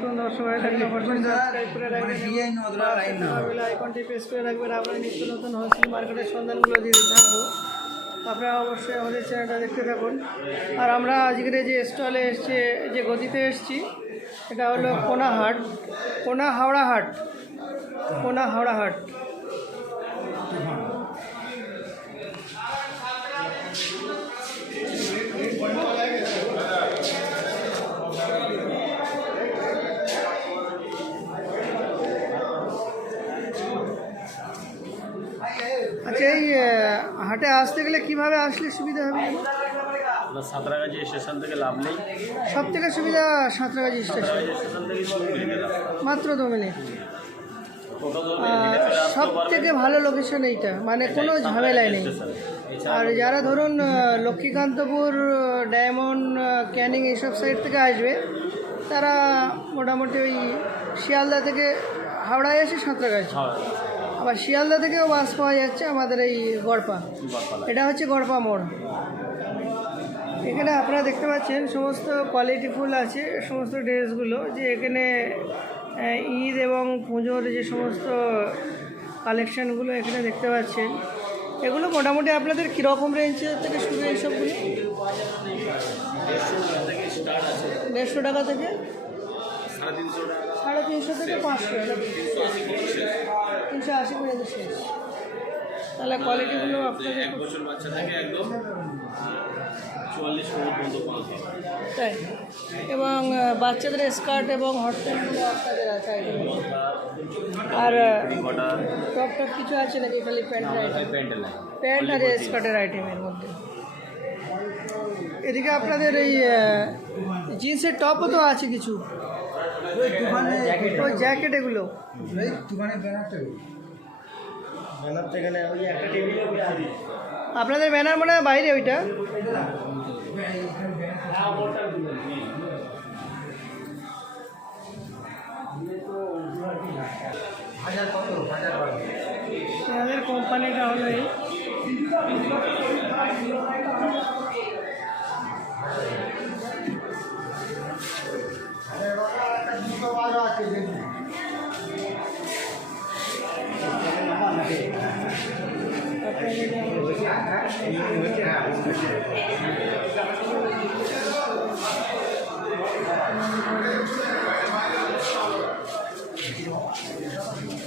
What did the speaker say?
নতুন দর্শক হয়ে থাকলে অবশ্যই সাবস্ক্রাইব করে রাখবেন আইকনটি প্রেস করে রাখবেন। আমরা নিত্য নতুন হোলসেল মার্কেটের সন্ধানগুলো দিতে থাকব। আপনারা অবশ্যই আমাদের চ্যানেলটা দেখতে থাকুন। আর আমরা আজকের যে স্টলে এসছে যে গতিতে এসছি এটা হলো কোনা হাট কোনা হাওড়া হাট। কোনা হাওড়া হাট। এই হাটে আসতে গেলে কীভাবে আসলে সুবিধা হবে? সাঁতরাগাছি স্টেশন থেকে লাভ নেই। সব থেকে সুবিধা সাঁতরাগাছি স্টেশন? মাত্র দু মিনিট। সব থেকে ভালো লোকেশন এইটা। মানে কোনো ঝামেলাই নেই। আর যারা ধরুন লক্ষ্মীকান্তপুর ডায়মন্ড ক্যানিং এইসব সাইড থেকে আসবে তারা মোটামুটি ওই শিয়ালদা থেকে হাওড়ায় এসে সাঁতরাগাছি। আবার শিয়ালদা থেকেও বাস পাওয়া যাচ্ছে আমাদের এই গড়পা। এটা হচ্ছে গড়পা মোড়। এখানে আপনারা দেখতে পাচ্ছেন সমস্ত কোয়ালিটি ফুল আছে সমস্ত ড্রেসগুলো। যে এখানে ঈদ এবং পুজোর যে সমস্ত কালেকশানগুলো এখানে দেখতে পাচ্ছেন। এগুলো মোটামুটি আপনাদের কীরকম রেঞ্জের থেকে শুরু এইসবগুলো দেড়শো টাকা থেকে? সাড়ে তিনশো থেকে পাঁচশো তিনশো আশি পর্যন্ত শেষ। তাহলে কোয়ালিটিগুলো আপনাদের এক বছর বাচ্চা থেকে একদম। চুয়াল্লিশ পর্যন্ত পাওয়া তাই। এবং বাচ্চাদের স্কার্ট এবং হট প্যান্টগুলো আপনাদের আছে আর টপ টপ কিছু আছে নাকি? খালি প্যান্টের আইটেম প্যান্ট আর স্কার্টের আইটেমের মধ্যে। এদিকে আপনাদের এই জিন্সের টপও তো আছে কিছু। ওই জ্যাকেট এগুলো। আপনাদের ব্যানার মনে হয় বাইরে ওইটা? আমাদের কোম্পানিটা হলো এই। হ্যাঁ